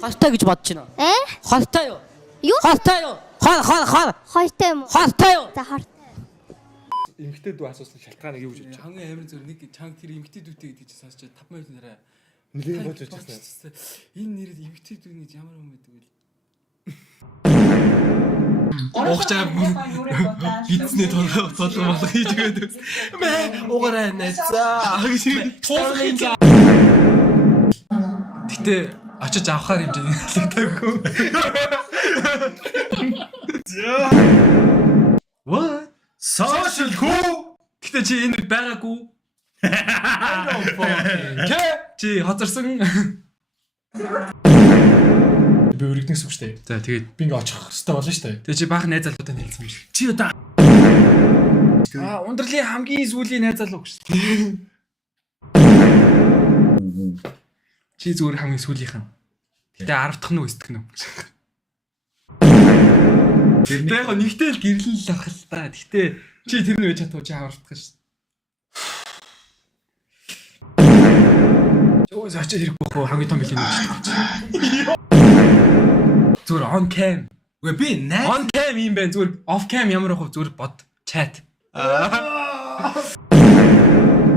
Холтой гэж бодож байна. Холтой юу? Юу? Холтой юу? Хол. Хойтой юм уу? Холтой юу? За хортой. Эмгтэй дүү асуусан шалтгааныг юу гэж бодож байгаа? хамгийн амар зөв нэг чанга тэр эмгтэй дүүтэй гэдэг чинь сонсож 5 минут нэрээ Нэлээд бодож байсан. энэ нэрэд эмгтэй дүү гэж ямар юм байдаг вэ? Уухчаа гидснээ толгой болох хийж өгöd. Мэ угараа нэцаа гэж туулах. Гэтэ очиж авахар хэмжээний хэлэгдээгүй. What? Social хүү? Гэтэ чи энэ байгаагүй. Чи хоцорсон. Би өргөднөс үг штэ. За тэгээд Би ингээ очих хэрэгтэй болно штэ. тэгээ чи баахан найз залуутай хэлсэн юм шиг. Чи одоо ундралын хамгийн сүүлийн найз залуу гэж. Чи зүгээр хамгийн сүүлийнх нь. Гэтэ 10 дахь нь уу 9 дахь нь уу? Тэгээ яг нэгтэй л гэрлэн л авах л та. Гэтэ чи тэр нь үе чадвар чи 10 дахь шүү. Өө заач хэрэг бохоо хамгийн том билээ нэг. Зүгээр on cam. Үгүй би On cam юм байна зүгээр off cam ямар байх вэ зүгээр бод chat.